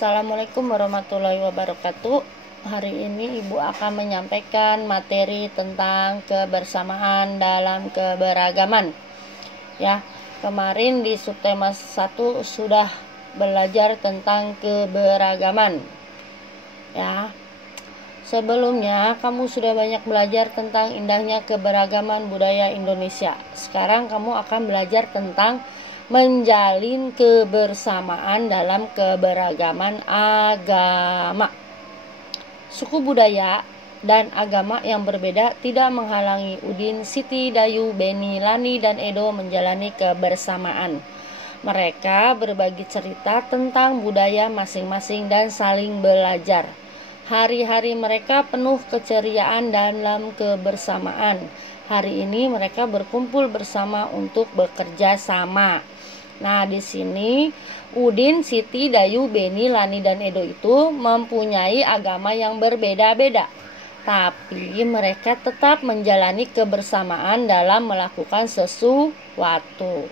Assalamualaikum warahmatullahi wabarakatuh. Hari ini Ibu akan menyampaikan materi tentang kebersamaan dalam keberagaman. Ya, kemarin di subtema 1 sudah belajar tentang keberagaman. Ya. Sebelumnya kamu sudah banyak belajar tentang indahnya keberagaman budaya Indonesia. Sekarang kamu akan belajar tentang menjalin kebersamaan dalam keberagaman agama. Suku budaya dan agama yang berbeda tidak menghalangi Udin, Siti, Dayu, Beni, Lani, dan Edo menjalani kebersamaan. Mereka berbagi cerita tentang budaya masing-masing dan saling belajar. Hari-hari mereka penuh keceriaan dalam kebersamaan. Hari ini mereka berkumpul bersama untuk bekerja sama. Nah, di sini Udin, Siti, Dayu, Beni, Lani, dan Edo itu mempunyai agama yang berbeda-beda. Tapi mereka tetap menjalani kebersamaan dalam melakukan sesuatu.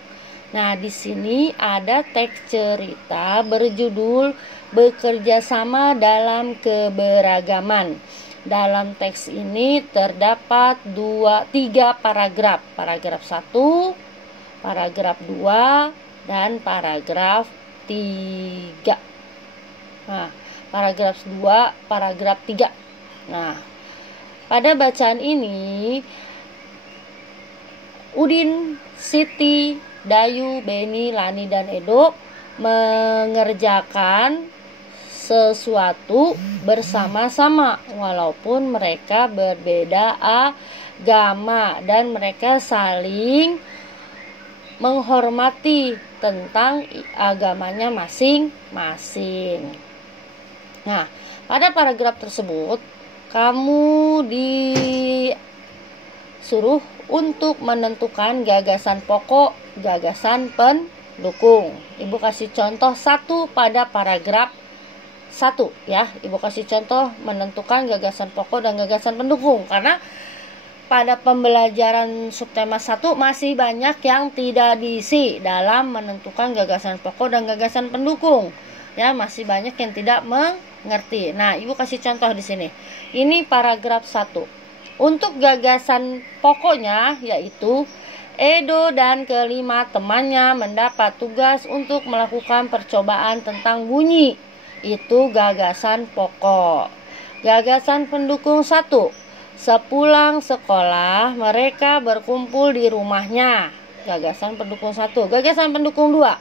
Nah, di sini ada teks cerita berjudul Bekerja Sama dalam Keberagaman. Dalam teks ini terdapat 3 paragraf. Paragraf 1, paragraf 2, dan paragraf 3. Nah, paragraf 2, paragraf 3. Nah, pada bacaan ini Udin, Siti, Dayu, Beni, Lani, dan Edo mengerjakan sesuatu bersama-sama walaupun mereka berbeda agama dan mereka saling menghormati tentang agamanya masing-masing. Nah, pada paragraf tersebut kamu disuruh untuk menentukan gagasan pokok, gagasan pendukung. Ibu kasih contoh 1 pada paragraf 1 ya. Ibu kasih contoh menentukan gagasan pokok dan gagasan pendukung karena pada pembelajaran subtema 1 masih banyak yang tidak diisi dalam menentukan gagasan pokok dan gagasan pendukung. Ya, masih banyak yang tidak mengerti. Nah, Ibu kasih contoh di sini. Ini paragraf 1. Untuk gagasan pokoknya yaitu Edo dan kelima temannya mendapat tugas untuk melakukan percobaan tentang bunyi. Itu gagasan pokok. Gagasan pendukung 1. Sepulang sekolah, mereka berkumpul di rumahnya. Gagasan pendukung 1. Gagasan pendukung 2.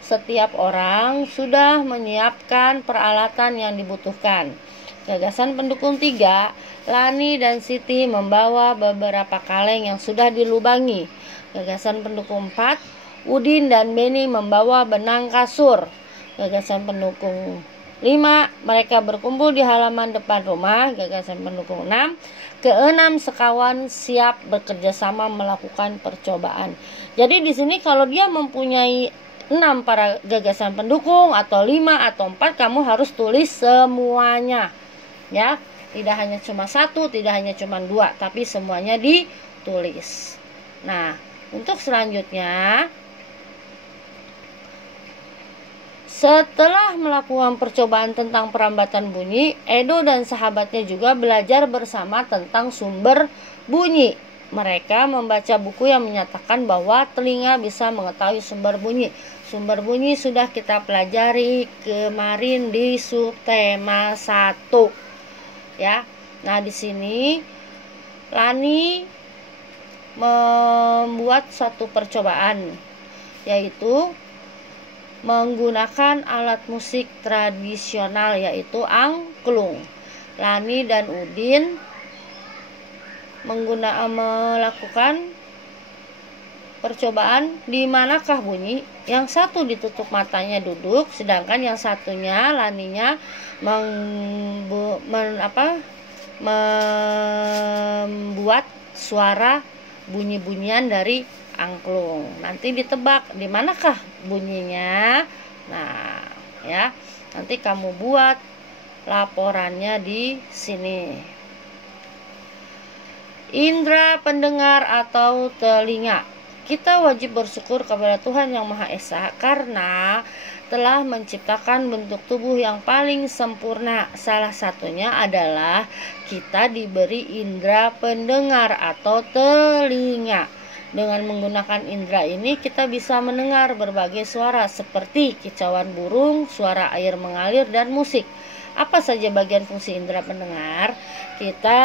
Setiap orang sudah menyiapkan peralatan yang dibutuhkan. Gagasan pendukung 3. Lani dan Siti membawa beberapa kaleng yang sudah dilubangi. Gagasan pendukung 4. Udin dan Beni membawa benang kasur. Gagasan pendukung 5. Mereka berkumpul di halaman depan rumah. Gagasan pendukung 6. Keenam sekawan siap bekerja sama melakukan percobaan. Jadi di sini kalau dia mempunyai 6 para gagasan pendukung atau 5 atau 4, kamu harus tulis semuanya. Ya, tidak hanya cuma 1, tidak hanya cuma 2, tapi semuanya ditulis. Nah, untuk selanjutnya setelah melakukan percobaan tentang perambatan bunyi, Edo dan sahabatnya juga belajar bersama tentang sumber bunyi. Mereka membaca buku yang menyatakan bahwa telinga bisa mengetahui sumber bunyi. Sumber bunyi sudah kita pelajari kemarin di subtema 1. Ya. Nah, di sini Lani membuat satu percobaan yaitu menggunakan alat musik tradisional yaitu angklung. Lani dan Udin melakukan percobaan di manakah bunyi. Yang satu ditutup matanya duduk, sedangkan yang satunya Laninya membuat suara bunyi-bunyian dari angklung. Nanti ditebak di manakah bunyinya. Nah, ya. Nanti kamu buat laporannya di sini. Indra pendengar atau telinga. kita wajib bersyukur kepada Tuhan Yang Maha Esa karena telah menciptakan bentuk tubuh yang paling sempurna. Salah satunya adalah kita diberi indera pendengar atau telinga. Dengan menggunakan indera ini kita bisa mendengar berbagai suara seperti kicauan burung, suara air mengalir, dan musik. Apa saja bagian fungsi indera pendengar? Kita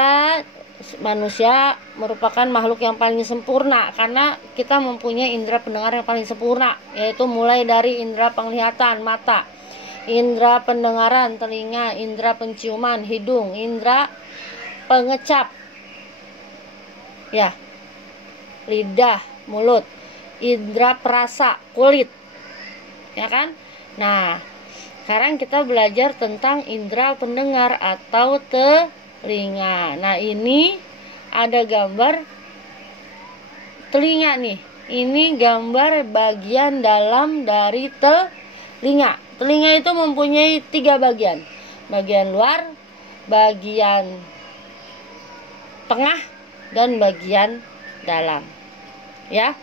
manusia merupakan makhluk yang paling sempurna karena kita mempunyai indera pendengar yang paling sempurna, yaitu mulai dari indera penglihatan mata, indera pendengaran telinga, indera penciuman hidung, indera pengecap ya, lidah, mulut, indera perasa kulit, ya kan? Nah, sekarang kita belajar tentang indera pendengar atau telinga. Nah, ini ada gambar telinga nih. Ini gambar bagian dalam dari telinga. Telinga itu mempunyai 3 bagian. Bagian luar, bagian tengah, dan bagian dalam. Ya.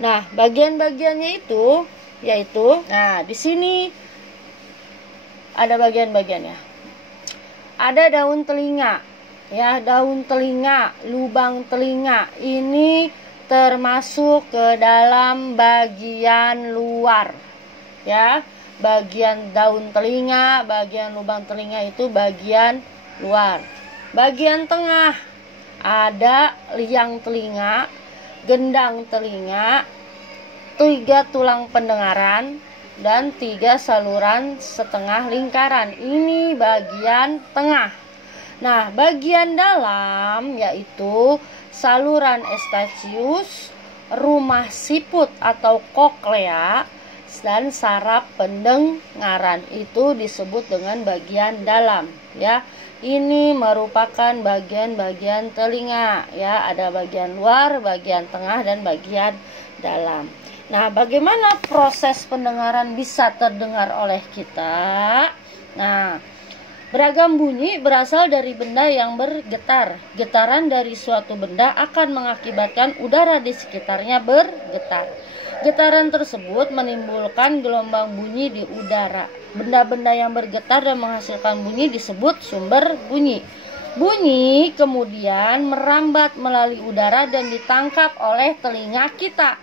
Nah, bagian-bagiannya itu yaitu, nah di sini ada bagian-bagiannya. Ada daun telinga, ya, daun telinga, lubang telinga. Ini termasuk ke dalam bagian luar, ya. Bagian daun telinga, bagian lubang telinga itu bagian luar. Bagian tengah ada liang telinga, gendang telinga, 3 tulang pendengaran, dan 3 saluran setengah lingkaran. Ini bagian tengah. Nah, bagian dalam yaitu saluran eustachius, rumah siput atau koklea, dan saraf pendengaran. Itu disebut dengan bagian dalam, ya. Ini merupakan bagian-bagian telinga, ya. Ada bagian luar, bagian tengah, dan bagian dalam. Nah, bagaimana proses pendengaran bisa terdengar oleh kita? Nah, beragam bunyi berasal dari benda yang bergetar. Getaran dari suatu benda akan mengakibatkan udara di sekitarnya bergetar. Getaran tersebut menimbulkan gelombang bunyi di udara. Benda-benda yang bergetar dan menghasilkan bunyi disebut sumber bunyi. Bunyi kemudian merambat melalui udara dan ditangkap oleh telinga kita.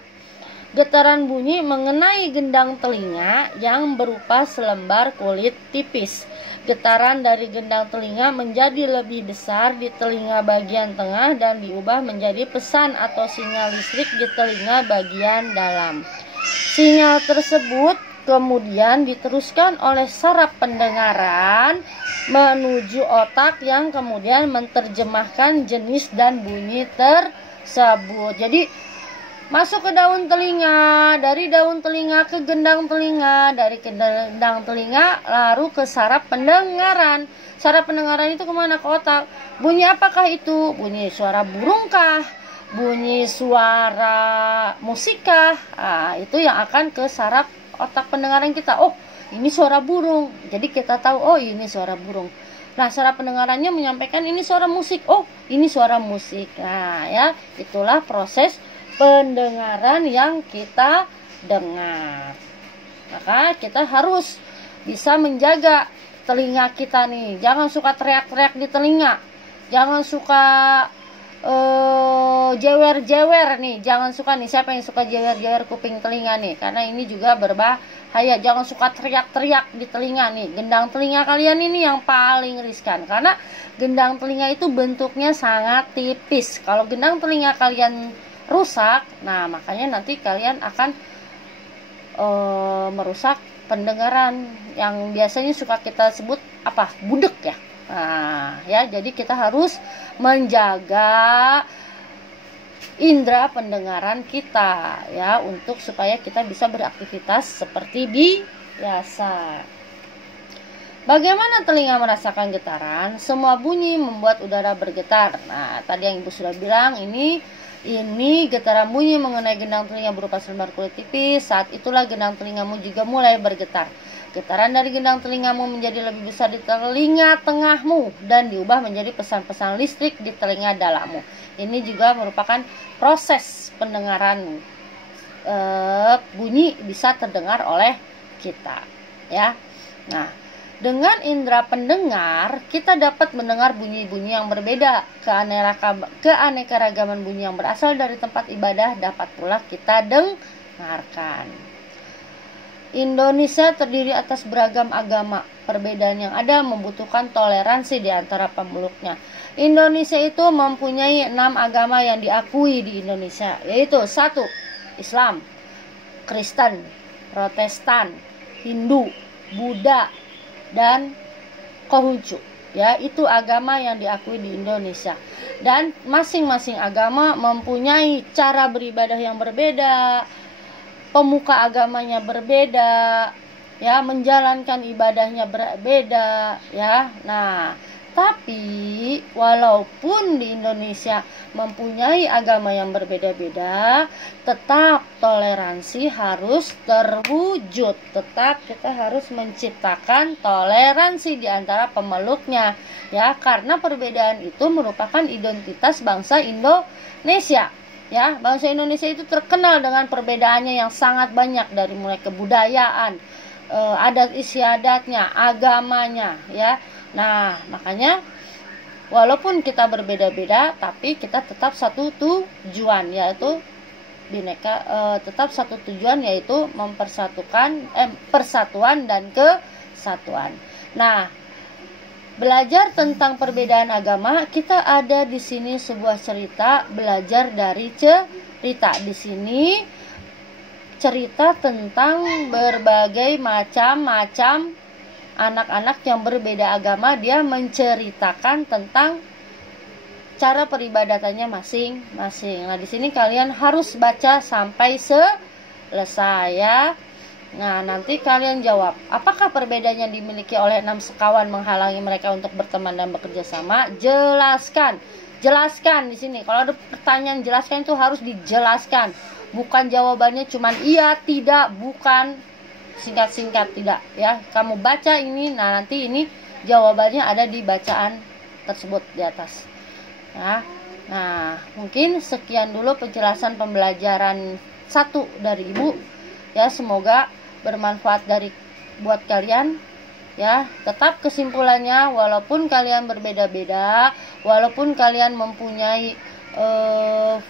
Getaran bunyi mengenai gendang telinga yang berupa selembar kulit tipis. Getaran dari gendang telinga menjadi lebih besar di telinga bagian tengah dan diubah menjadi pesan atau sinyal listrik di telinga bagian dalam. Sinyal tersebut kemudian diteruskan oleh saraf pendengaran menuju otak yang kemudian menerjemahkan jenis dan bunyi tersebut. Jadi masuk ke daun telinga, dari daun telinga ke gendang telinga, dari gendang telinga lalu ke saraf pendengaran. Saraf pendengaran itu kemana? Ke otak. Bunyi apakah itu? Bunyi suara burungkah? Bunyi suara musikkah? Nah, itu yang akan ke saraf otak pendengaran kita. Oh, ini suara burung. Jadi kita tahu, oh ini suara burung. Nah, saraf pendengarannya menyampaikan ini suara musik. Oh, ini suara musik. Nah, ya, itulah proses pendengaran yang kita dengar. Maka kita harus bisa menjaga telinga kita nih. Jangan suka teriak-teriak di telinga. Jangan suka jewer-jewer nih. Jangan suka nih, siapa yang suka jewer-jewer kuping telinga nih? Karena ini juga berbahaya. Jangan suka teriak-teriak di telinga nih. Gendang telinga kalian ini yang paling riskan. Karena gendang telinga itu bentuknya sangat tipis. Kalau gendang telinga kalian rusak, nah makanya nanti kalian akan merusak pendengaran yang biasanya suka kita sebut apa? Budek ya. Nah, ya, jadi kita harus menjaga indera pendengaran kita ya untuk supaya kita bisa beraktivitas seperti biasa. Bagaimana telinga merasakan getaran? Semua bunyi membuat udara bergetar. Nah, tadi yang Ibu sudah bilang ini getaran bunyi mengenai gendang telinga berupa selembar kulit tipis. Saat itulah gendang telingamu juga mulai bergetar. Getaran dari gendang telingamu menjadi lebih besar di telinga tengahmu dan diubah menjadi pesan-pesan listrik di telinga dalammu. Ini juga merupakan proses pendengaran bunyi bisa terdengar oleh kita, ya. Nah, dengan indera pendengar kita dapat mendengar bunyi-bunyi yang berbeda. Keanekaragaman bunyi yang berasal dari tempat ibadah dapat pula kita dengarkan. Indonesia terdiri atas beragam agama. Perbedaan yang ada membutuhkan toleransi di antara pemeluknya. Indonesia itu mempunyai 6 agama yang diakui di Indonesia, yaitu 1. Islam, Kristen, Protestan, Hindu, Buddha, dan Konghucu. Ya, itu agama yang diakui di Indonesia. Dan masing-masing agama mempunyai cara beribadah yang berbeda, pemuka agamanya berbeda, ya, menjalankan ibadahnya berbeda, ya. Nah, tapi walaupun di Indonesia mempunyai agama yang berbeda-beda, tetap toleransi harus terwujud. Tetap kita harus menciptakan toleransi di antara pemeluknya, ya, karena perbedaan itu merupakan identitas bangsa Indonesia. Ya, bangsa Indonesia itu terkenal dengan perbedaannya yang sangat banyak, dari mulai kebudayaan, adat istiadatnya, agamanya, ya. Nah, makanya walaupun kita berbeda-beda, tapi kita tetap satu tujuan, yaitu tetap satu tujuan, yaitu persatuan dan kesatuan. Nah, belajar tentang perbedaan agama, kita ada di sini sebuah cerita, belajar dari cerita. Di sini cerita tentang berbagai macam-macam anak-anak yang berbeda agama. Dia menceritakan tentang cara peribadatannya masing-masing. Nah, di sini kalian harus baca sampai selesai, ya. Nah, nanti kalian jawab, apakah perbedaan yang dimiliki oleh 6 sekawan menghalangi mereka untuk berteman dan bekerja sama? Jelaskan di sini. Kalau ada pertanyaan jelaskan, itu harus dijelaskan. Bukan jawabannya cuman iya, tidak, bukan singkat-singkat, tidak, ya. Kamu baca ini, nah nanti ini jawabannya ada di bacaan tersebut di atas. Nah, mungkin sekian dulu penjelasan pembelajaran 1 dari Ibu, ya. Semoga bermanfaat buat kalian, ya. Tetap kesimpulannya, walaupun kalian berbeda-beda, walaupun kalian mempunyai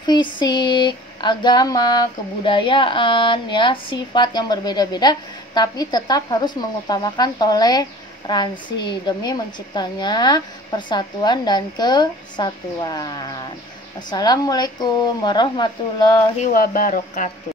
fisik, agama, kebudayaan, ya, sifat yang berbeda-beda, tapi tetap harus mengutamakan toleransi demi menciptanya persatuan dan kesatuan. Assalamualaikum warahmatullahi wabarakatuh.